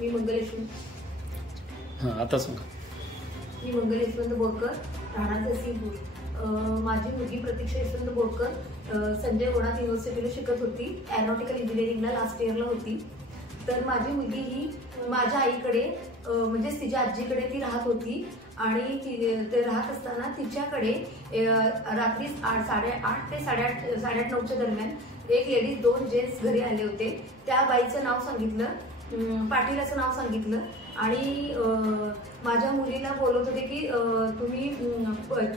मी मंगलेश आता सांगा. मी मंगल यशवंत बोरकर, राहणार जयसिंगपूर. माझी मुलगी प्रतीक्षा यशवंत बोरकर संजय गोडात युनिव्हर्सिटीला शिकत होती. एरोनॉटिकल इंजिनिअरिंगला लास्ट इयरला होती. तर माझी मुलगी ही माझ्या आईकडे म्हणजेच तिच्या आजीकडे ती राहत होती आणि ते राहत असताना तिच्याकडे रात्री 8 ते 8:30 दरम्यान एक लेडीज 2 जेंट्स घरी आले होते. त्या बाईचं नाव सांगितलं, पाटील असं नाव सांगितलं आणि माझ्या मुलीला बोलत होते की तुम्ही,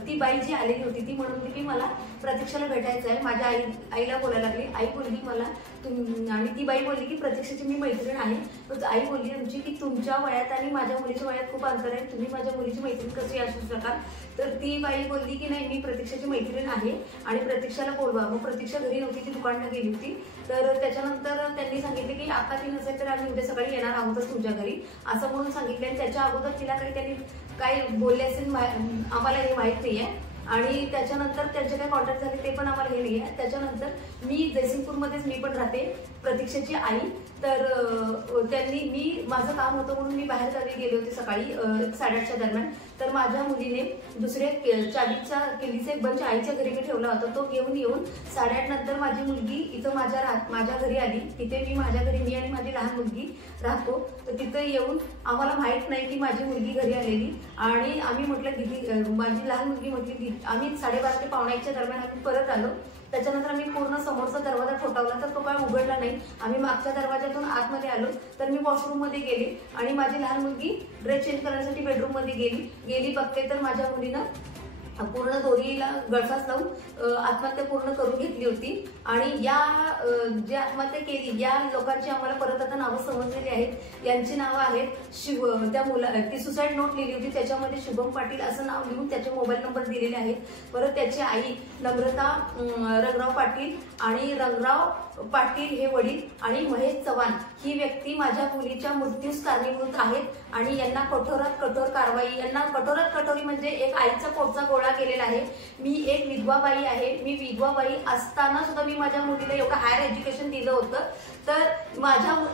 ती बाई जी आलेली होती ती म्हणत होती की मला प्रतीक्षाला भेटायचं आहे. माझ्या आईला बोलायला लागली. आई बोलली मला आणि ती बाई बोलली की प्रतीक्षाची मी मैत्रीण आहे. तर आई बोलली आमची की तुमच्या वयात आणि माझ्या मुलीच्या वयात खूप अंतर आहे, तुम्ही माझ्या मुलीची मैत्रीण कशी असू शकाल. तर ती बाई बोलली की नाही, मी प्रतीक्षाची मैत्रीण आहे आणि प्रतीक्षाला बोलवा. मग प्रतीक्षा घरी नव्हती, ती दुकानला गेली होती. तर त्याच्यानंतर त्यांनी सांगितले की आता ती नसेल तर आम्ही उद्या सकाळी येणार आहोतच तुमच्या घरी असं म्हणून सांगितले. आणि त्याच्या अगोदर तिला काही त्यांनी काय बोलले असेल आम्हाला हे माहीत नाही आहे. आणि त्याच्यानंतर त्यांचे काय कॉन्टॅक्ट झाले ते पण आम्हाला हे नाही आहे. त्याच्यानंतर मी जयसिंगपूरमध्येच मी पण राहते, प्रतीक्षेची आई. तर मी माझं काम होतं म्हणून मी बाहेर गावी गेले होते सकाळी 8:30च्या दरम्यान. तर माझ्या मुलीने दुसऱ्या चावीचा केलीचा एक बंच आईच्या घरी मी ठेवला होता. तो घेऊन येऊन 8:30 नंतर माझी मुलगी इथं माझ्या घरी आली. तिथे मी माझ्या घरी मी आणि माझी लहान मुलगी राहतो. तर तिथे येऊन आम्हाला माहित नाही की माझी मुलगी घरी आलेली. आणि आम्ही म्हटलं दीदी, माझी लहान मुलगी म्हटली, आम्ही 12:30 ते 1:45च्या दरम्यान आम्ही परत आलो. त्याच्यानंतर आम्ही पूर्ण समोरचा दरवाजा ठोठावला तर तो काय उघडला नाही. आम्ही मागच्या दरवाजातून आतमध्ये आलो. तर मी वॉशरूममध्ये गेले आणि माझी लहान मुलगी ड्रेस चेंज करण्यासाठी बेडरूममध्ये गेली. बघते तर माझ्या मुलीनं पूर्ण दोरीला गळफास लावून आत्महत्या पूर्ण करून घेतली होती. आणि या जे आत्महत्या केली या लोकांची आम्हाला परत आता नावं समजलेली आहेत. यांची नावं आहेत त्या ती सुसाईड नोट लिहिली होती, त्याच्यामध्ये शुभम पाटील असं नाव लिहून त्याचे मोबाईल नंबर दिलेले आहेत. परत त्याची आई नम्रता रंगराव पाटील आणि रंगराव पाटील हे वडील आणि महेश चव्हाण ही व्यक्ती माझ्या मुलीच्या मृत्यूस कारणीभूत आहेत. आणि यांना कठोरात कठोर कारवाई, यांना कठोरात कठोरी म्हणजे एक आईचा पोटचा गोळा केलेला आहे. मी एक विधवा बाई आहे. मी विधवा बाई असताना सुद्धा मी माझ्या मुलीला एवढं हायर एज्युकेशन दिलं होतं. तर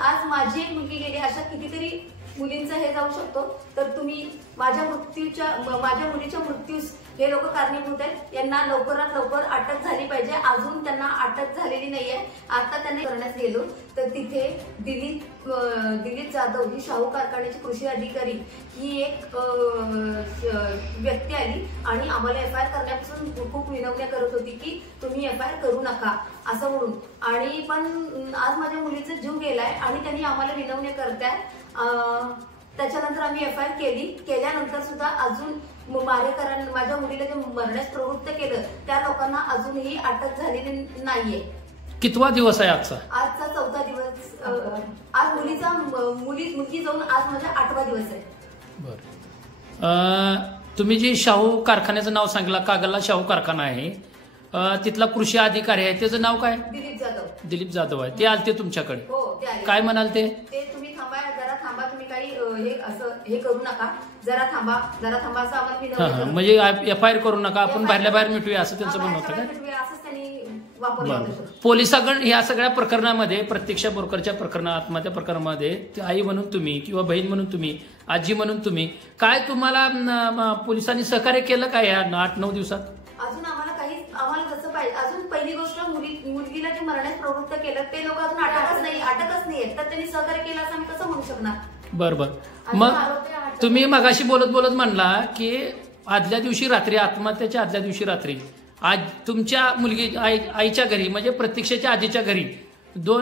आज माझी एक मुलगी गेली, अशा कितीतरी मुलींचं हे जाऊ शकतो. तर तुम्ही माझ्या मुलीच्या मृत्यूस हे लोक कारणीभूत आहेत. यांना लवकरात लवकर अटक झाली पाहिजे. अजून त्यांना अटक झालेली नाहीये. आता त्यांनी करण्यास गेलो तर तिथे दिलीप जाधव ही शाहू कारखान्याची कृषी अधिकारी ही एक व्यक्ती आली आणि आम्हाला FIR करण्यापासून खूप विनवण्या करत होती की तुम्ही FIR करू नका असं म्हणून. आणि पण आज माझ्या मुलीचा जीव गेलाय आणि त्यांनी आम्हाला विनवण्या करताय. त्याच्यानंतर आम्ही FIR केल्यानंतर सुद्धा अजून मारेकरांना माझ्या मुलीला जे मरण्यास प्रवृत्त केलं त्या लोकांना अजूनही अटक झालेली नाहीये. कितवा दिवस आहे आजचा? 4था दिवस. आज मुलगी जाऊन आज माझा 8वा दिवस आहे. बरं, तुम्ही जी शाहू कारखान्याचं नाव सांगितलं, कागलला शाहू कारखाना आहे, तिथला कृषी अधिकारी आहे, त्याचं नाव काय? दिलीप जाधव आहे. ते आलते तुमच्याकडे? हो, ते आले. काय म्हणाल ते? तुम्ही जरा थांबा, तुम्ही काही हे करू नका, जरा थांबा असं आम्हाला म्हणजे FIR करू नका, आपण बाहेरल्या बाहेर मिटूया असं त्यांचं म्हणणं होतं का? असंच त्यांनी वापरलं. पोलिसांकडे ह्या सगळ्या प्रकरणामध्ये, प्रतीक्षा बोरकरच्या आत्महत्या प्रकरणामध्ये आई म्हणून तुम्ही किंवा बहीण म्हणून तुम्ही, आजी म्हणून तुम्ही, काय तुम्हाला पोलिसांनी सहकार्य केलं काय या 8-9 दिवसात? अजून आम्हाला जसं पाहिजे. अजून पहिली गोष्ट मुलगीला जे मरण्यास प्रवृत्त केलं ते लोक अजून अटकच नाही. तर त्यांनी सहकार्य केलं असं आम्ही कसं म्हणू शकणार? बरोबर. मग तुम्ही मगाशी बोलत म्हणला की आदल्या दिवशी रात्री, आत्महत्याच्या आदल्या दिवशी रात्री आज तुमच्या मुलगी आईच्या घरी म्हणजे प्रतीक्षेच्या आजीच्या घरी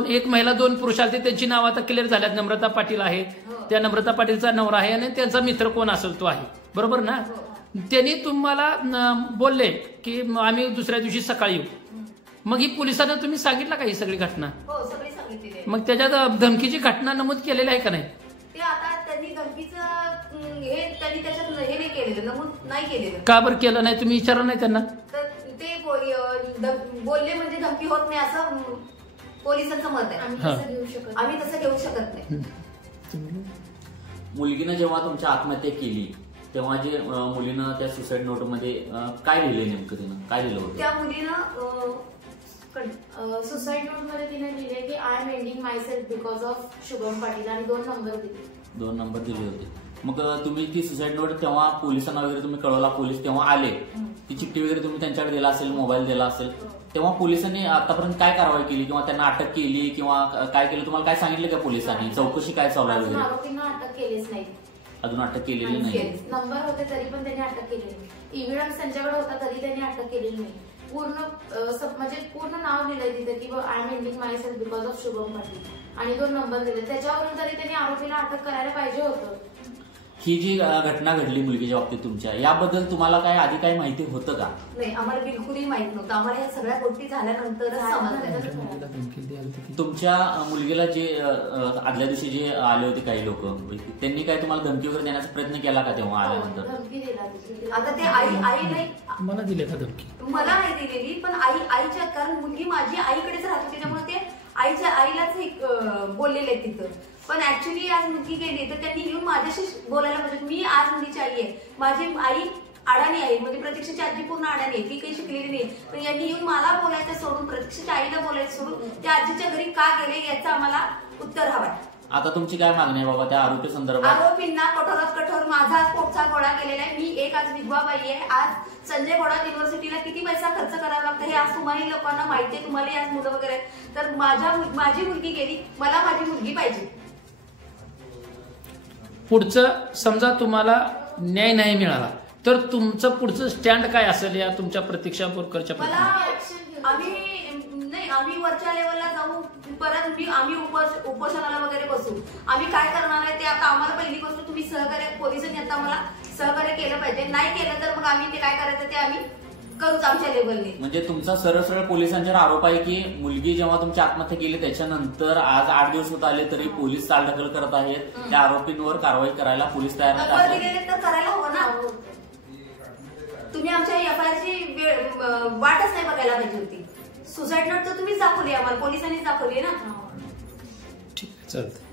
एक महिला 2 पुरुष आले. त्यांची नावं आता क्लिअर झाल्यात. नम्रता पाटील आहे, त्या नम्रता पाटीलचा नवरा आहे आणि त्यांचा मित्र कोण असेल तो आहे, बरोबर ना? त्यांनी तुम्हाला बोलले की आम्ही दुसऱ्या दिवशी सकाळी येऊ. मग ही पोलिसांना तुम्ही सांगितलं का ही सगळी घटना? हो, सगळी सांगितली. मग त्याच्यात धमकीची घटना नमूद केलेली आहे का नाही? ते आता त्यांनी धमकीचं त्यांनी त्याच्यात हे नाही केलेलं, नमूद नाही केलेलं. का बरं केलं नाही? तुम्ही विचारलं नाही त्यांना? तर ते बोलले म्हणजे धमकी होत नाही असं पोलिसांचं मत आहे. आम्ही तसं घेऊ शकत नाही. मुलगीनं जेव्हा तुमच्या आत्महत्या केली तेव्हा जे मुलीनं त्या सुसाईड नोटमध्ये काय लिहिले, नेमकं तिनं काय लिहिलं होतं? त्या मुलीनं सुसाईड नोट मध्ये तिने लिहिले की I am ending my self because of Shubham Patil आणि 2 नंबर दिले. 2 नंबर दिले होते. मग तुम्ही ती सुसाईड नोट तेव्हा पोलिसांना वगैरे तुम्ही कळवला, पोलीस तेव्हा आले, ती चिठ्ठी वगैरे तुम्ही त्यांच्याकडे दिला असेल, मोबाईल दिला असेल, तेव्हा पोलिसांनी आतापर्यंत काय कारवाई केली किंवा त्यांना अटक केली किंवा काय केलं, तुम्हाला काय सांगितलं का पोलिसांनी? चौकशी काय चालू आहे वगैरे? आरोपींना अटक केलीच नाही, अजून अटक केलेली नाही. नंबर होते तरी पण त्यांनी अटक केली नाही. एव्हिडन्स त्यांच्याकडे होता तरी त्यांनी अटक केलेली नाही. म्हणजे पूर्ण नाव दिलंय तिथे की I am ending my self because of Shubham Patil आणि 2 नंबर दिले. त्याच्यावरून तरी त्यांनी आरोपीला अटक करायला पाहिजे होतं. ही जी घटना घडली मुलगीच्या बाबतीत तुमच्या, याबद्दल तुम्हाला काय आधी काही माहिती होतं का? नाही, आम्हाला बिलकुलही माहित नव्हतं. आम्हाला या सगळ्या गोष्टी झाल्यानंतरच समजलं. तुमच्या मुलगीला जे आदल्या दिवशी जे आले होते काही लोक, त्यांनी काय तुम्हाला धमकी वगैरे देण्याचा प्रयत्न केला का तेव्हा आल्यानंतर? धमकी दिला. आता ते आई नाही, मला दिले का धमकी? मला नाही दिलेली, पण आईच्या, कारण मुलगी माझी आईकडेच राहते त्याच्यामुळे ते आईलाच बोललेले आहेत तिथं. पण ऍक्च्युली आज मुलगी गेली तर त्यांनी येऊन माझ्याशी बोलायला पाहिजे. मी आज मुलीची आई आहे, माझी आई अडाणी आहे, म्हणजे प्रतीक्षाची आजी पूर्ण अडाणी आहे, ती काही शिकलेली नाही. पण यांनी येऊन मला बोलायचं सोडून, प्रतीक्षाच्या आईला बोलायचं सोडून त्या आजीच्या घरी का गेले याचं आम्हाला उत्तर हवंय. आता तुमची काय मागणी आहे बाबा त्या आरोपी संदर्भात? आरोपींना कठोरात कठोर, माझा पोटचा गोळा केलेला आहे. मी एक आज विधवा बाई आहे. आज संजय घोडावत युनिव्हर्सिटीला किती पैसा खर्च करावा लागतो हे आज तुम्हाला लोकांना माहिती आहे, तुम्हाला आज मुलं वगैरे. तर माझी मुलगी गेली, मला माझी मुलगी पाहिजे. पुढचं समजा तुम्हाला न्याय नाही मिळाला तर तुमचं पुढचं स्टँड काय असेल या तुमच्या प्रतीक्षा बोरकरच्या मला आम्ही वरच्या लेवलला जाऊ, परत आम्ही उपोषणाला वगैरे बसू. आम्ही काय करणार आहे ते आता आम्हाला पहिली गोष्ट तुम्ही सहकार्य, पोलिसांनी आता मला सहकार्य केलं पाहिजे. नाही केलं तर मग आम्ही ते काय करायचं ते आम्ही करूच आमच्या लेवलने. म्हणजे तुमचा सरळ सरळ पोलिसांच्यावर आरोप आहे की मुलगी जेव्हा तुमची आत्महत्या केली त्याच्यानंतर आज 8 दिवस होत आले तरी पोलीस चालढकल करत आहेत. त्या आरोपींवर कारवाई करायला पोलीस तयार नाही. तर करायला हवं ना. तुम्ही आमच्या एफआयआरची वाटच नाही बघायला पाहिजे होती. सुसाईड नोट तर तुम्हीच दाखवली, आम्हाला पोलिसांनीच दाखवली ना. ठीक आहे, चालतं.